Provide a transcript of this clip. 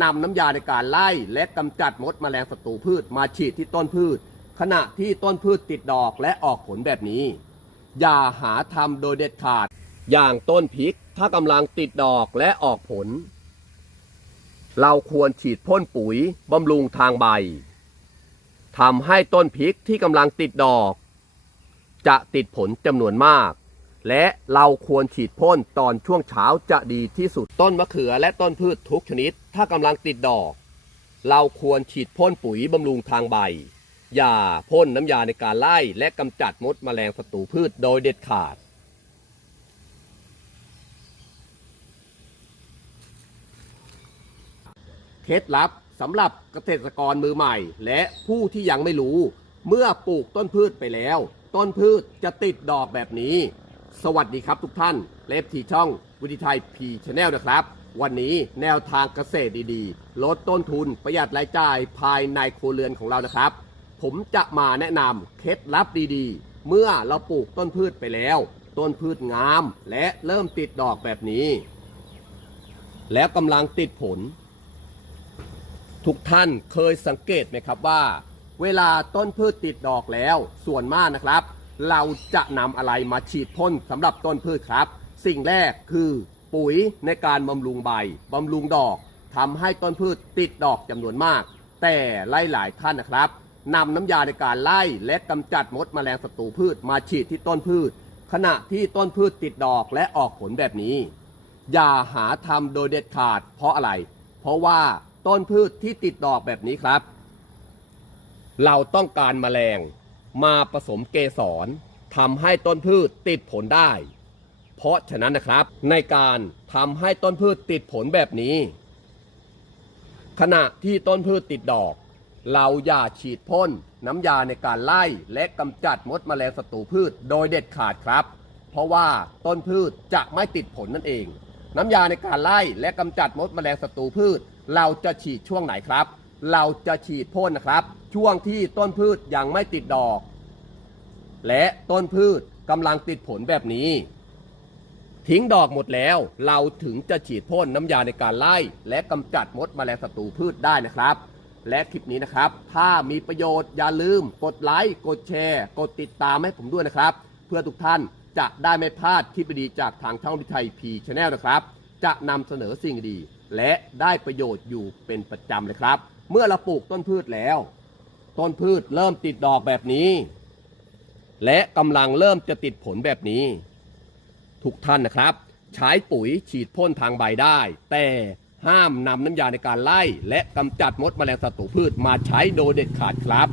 นำน้ำยาในการไล่และกำจัดมดแมลงศัตรูพืชมาฉีดที่ต้นพืช ขณะที่ต้นพืชติดดอกและออกผลแบบนี้ อย่าหาทำโดยเด็ดขาด อย่างต้นพริกถ้ากำลังติดดอกและออกผล เราควรฉีดพ่นปุ๋ยบำรุงทางใบทำให้ต้นพริกที่กำลังติดดอก จะติดผลจำนวนมาก และเราควรฉีดพ่นตอนช่วงเช้าจะดีที่สุดต้นมะเขือและต้นพืชทุกชนิด ถ้ากำลังติดดอก เราควรฉีดพ่นปุ๋ยบำรุงทางใบ อย่าพ่นน้ำยาในการไล่และกำจัดมดแมลงศัตรูพืชโดยเด็ดขาด เคล็ดลับสำหรับเกษตรกรมือใหม่ และผู้ที่ยังไม่รู้ เมื่อปลูกต้นพืชไปแล้ว ต้นพืชจะติดดอกแบบนี้ สวัสดีครับทุกท่านเลฟทีช่องวิธีไทยพีชแนลนะครับ วันนี้แนวทางเกษตรดีๆ ลดต้นทุนประหยัดรายจ่ายภายในครัวเรือนของเรานะครับ ผมจะมาแนะนำเคล็ดลับดีๆ เมื่อเราปลูกต้นพืชไปแล้ว ต้นพืชงามและเริ่มติดดอกแบบนี้ แล้วกำลังติดผล ทุกท่านเคยสังเกตไหมครับว่า เวลาต้นพืชติดดอกแล้วส่วนมากนะครับ เราจะนำอะไรมาฉีดพ่นสำหรับต้นพืชครับ สิ่งแรกคือปุ๋ยในการบำรุงใบบำรุงดอกทำให้ต้นพืชติดดอกจำนวนมาก แต่ไล่หลายท่านนะครับนำน้ำยาในการไล่และกำจัดมดแมลงศัตรูพืชมาฉีดที่ต้นพืช ขณะที่ต้นพืชติดดอกและออกผลแบบนี้ อย่าหาทำโดยเด็ดขาด เพราะอะไร เพราะว่าต้นพืชที่ติดดอกแบบนี้ครับ เราต้องการแมลง มาผสมเกสรทำให้ต้นพืชติดผลได้ เพราะฉะนั้นนะครับ ในการทำให้ต้นพืชติดผลแบบนี้ ขณะที่ต้นพืชติดดอก เราอย่าฉีดพ่นน้ำยาในการไล่และกำจัดมดแมลงศัตรูพืชโดยเด็ดขาดครับ เพราะว่าต้นพืชจะไม่ติดผลนั่นเอง น้ำยาในการไล่และกำจัดมดแมลงศัตรูพืช เราจะฉีดช่วงไหนครับ เราจะฉีดพ่นนะครับ ช่วงที่ต้นพืชยังไม่ติดดอก และต้นพืชกำลังติดผลแบบนี้ ทิ้งดอกหมดแล้ว เราถึงจะฉีดพ่นน้ำยาในการไล่ และกำจัดมดแมลงศัตรูพืชได้นะครับ และคลิปนี้นะครับ ถ้ามีประโยชน์อย่าลืม กดไลค์กดแชร์ กดติดตามให้ผมด้วยนะครับ เพื่อทุกท่านจะได้ไม่พลาดคลิปดีๆจากทางช่องวิทยพีชแนลนะครับ จะนำเสนอสิ่งดีและได้ประโยชน์อยู่เป็นประจำเลยครับ เมื่อเราปลูกต้นพืชแล้ว ต้นพืชเริ่มติดดอกแบบนี้ และกำลังเริ่มจะติดผลแบบนี้ ทุกท่านนะครับ ใช้ปุ๋ยฉีดพ่นทางใบได้ แต่ห้ามนำน้ำยาในการไล่ และกำจัดมดแมลงศัตรูพืชมาใช้โดยเด็ดขาดครับ